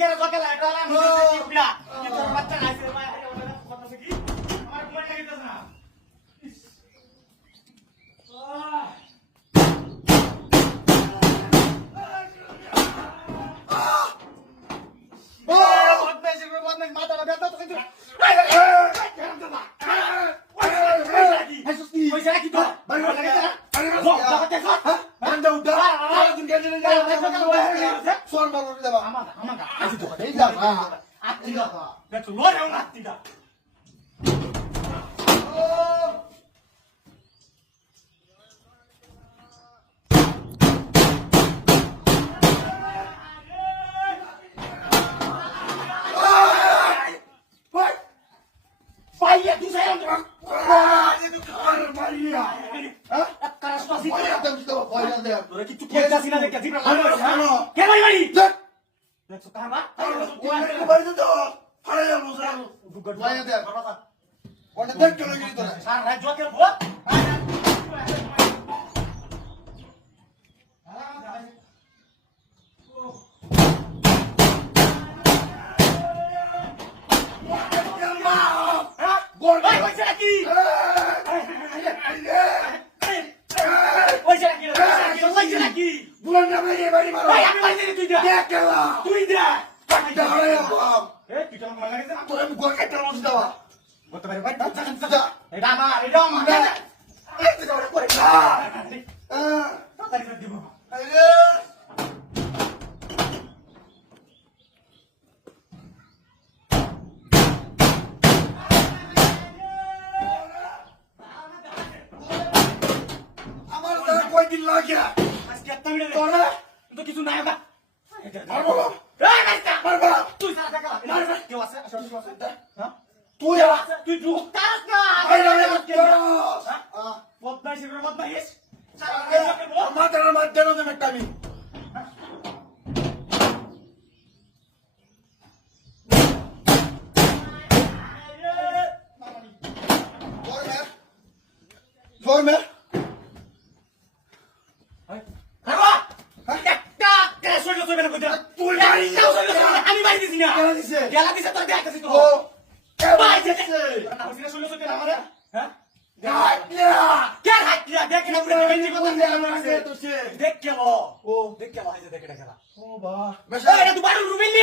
গেরে জকে লাগা আমি টিপলা কি তোর বাচ্চা নাইছে ভাই আরে ওটা কথা কি আমার ঘুমাই লাগিতেছ না মাথাটা ব্যথা তো কিন্তু পয়সা কি তো ভাই লাগে না আরে বাবা দেখো বন্ধ উঠা তুমি গেলে না সোর মারো রে বাবা আমাগা আসি তো এই যা আত্তি দা দেখো লয় না আত্তি দা Vaya, tú sabes dónde vas. Vaya, tú sabes, María. ¿Ah? Carajo, así. Vaya, te gusta, vaya, te. Pero aquí tú quieres así nada que así, pero no. ¿Qué va, Mari? ¿Qué? ¿Qué es eso, Carla? ¿Qué va a decir tú? Vaya, no sé. Vaya, te. Cuando te quiero que tú. Sara, yo quiero. Bulan nama ni bari maro. Ay, ami bari tu ida. Dia kela. Tu ida. Ida ya bang. Kita orang mana ni? Tu yang gua kata lu sudah. Gua tu bari bari. Jangan sudah. Ida ma, ida ma. Kita orang gua. Tak tadi tadi bu. Ayo. Amar dah kau din lagi. তোরা তো কিছু নাই বা মারবো এই কাজটা মারবো তুই সারা দেখা মারবো কেউ আছে আসলে কেউ আছে হ্যাঁ তুই আছে তুই ঢুকতাস না আরে আরে হ্যাঁ বদমাইশ করে বদমাইশ মাথার মধ্যে না একটা আমি Forme. আমি বাড়ি দিছি না গেলা দিছে তোর দেখ দিছি তো ও ভাই যেতে না হইছে শুনলো তো আমারে হ্যাঁ কে হাতিয়া দেখ না পুরো বেঞ্জি কথা দেখ তো সে দেখ কেলো ও দেখ কেলো হইছে দেখ এটা খেলা ও বাহ এটা তো বাড়ি রুমেলি